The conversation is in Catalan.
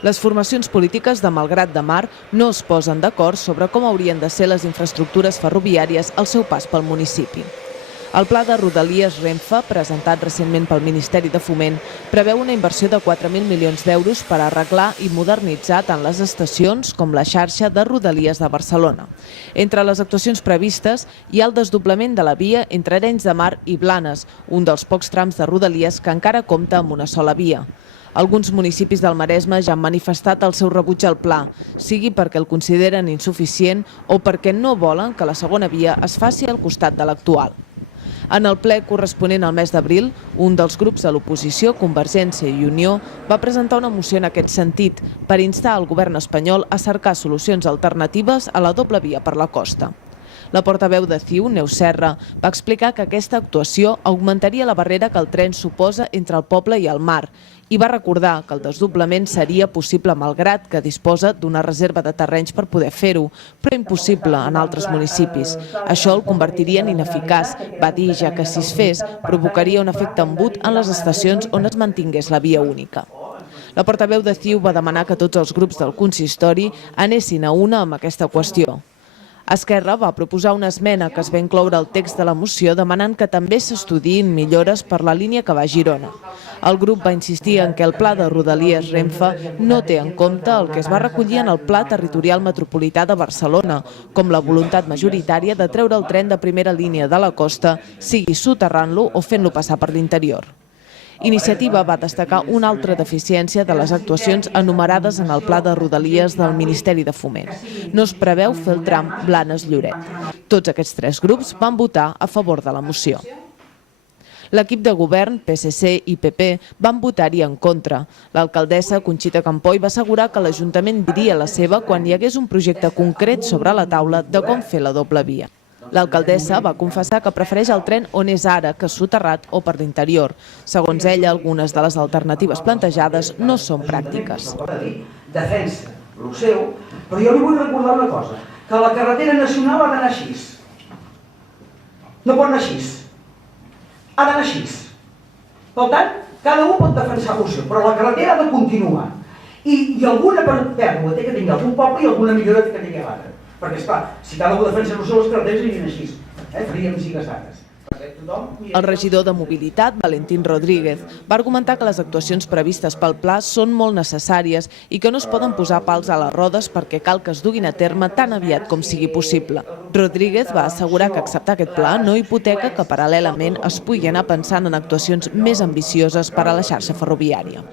Les formacions polítiques de Malgrat de Mar no es posen d'acord sobre com haurien de ser les infraestructures ferroviàries al seu pas pel municipi. El pla de Rodalies Renfe, presentat recentment pel Ministeri de Foment, preveu una inversió de 4.000 milions d'euros per arreglar i modernitzar tant les estacions com la xarxa de Rodalies de Barcelona. Entre les actuacions previstes hi ha el desdoblament de la via entre Arenys de Mar i Blanes, un dels pocs trams de Rodalies que encara compta amb una sola via. Alguns municipis del Maresme ja han manifestat el seu rebuig al pla, sigui perquè el consideren insuficient o perquè no volen que la segona via es faci al costat de l'actual. En el ple corresponent al mes d'abril, un dels grups de l'oposició, Convergència i Unió, va presentar una moció en aquest sentit per instar el govern espanyol a cercar solucions alternatives a la doble via per la costa. La portaveu de CiU, Neus Serra, va explicar que aquesta actuació augmentaria la barrera que el tren suposa entre el poble i el mar i va recordar que el desdoblament seria possible malgrat que disposa d'una reserva de terrenys per poder fer-ho, però impossible en altres municipis. Això el convertiria en ineficaç, va dir, ja que si es fes provocaria un efecte embut en les estacions on es mantingués la via única. La portaveu de CiU va demanar que tots els grups del consistori anessin a una amb aquesta qüestió. Esquerra va proposar una esmena que es va incloure al text de la moció demanant que també s'estudiïn millores per la línia que va a Girona. El grup va insistir en que el pla de Rodalies Renfe no té en compte el que es va recollir en el Pla Territorial Metropolità de Barcelona, com la voluntat majoritària de treure el tren de primera línia de la costa, sigui soterrant-lo o fent-lo passar per l'interior. Iniciativa va destacar una altra deficiència de les actuacions enumerades en el Pla de Rodalies del Ministeri de Foment. No es preveu fer el tram Blanes-Lloret. Tots aquests tres grups van votar a favor de la moció. L'equip de govern, PSC i PP, van votar-hi en contra. L'alcaldessa Conxita Campoy va assegurar que l'Ajuntament diria la seva quan hi hagués un projecte concret sobre la taula de com fer la doble via. L'alcaldessa va confessar que prefereix el tren on és ara que soterrat o per l'interior. Segons ella, algunes de les alternatives plantejades no són pràctiques. Defensa el seu, però jo li vull recordar una cosa, que la carretera nacional ha d'anar així. No pot anar així. Ha d'anar així. Per tant, cada un pot defensar el seu, però la carretera ha de continuar. I alguna pèrdua té que tingui algun poble i alguna millora té que tingui l'altre. Perquè, esclar, si cada un defensa les carreteres anirien així, faríem gigasaques. El regidor de Mobilitat, Valentín Rodríguez, va argumentar que les actuacions previstes pel pla són molt necessàries i que no es poden posar pals a les rodes perquè cal que es duguin a terme tan aviat com sigui possible. Rodríguez va assegurar que acceptar aquest pla no hipoteca que paral·lelament es pugui anar pensant en actuacions més ambicioses per a la xarxa ferroviària.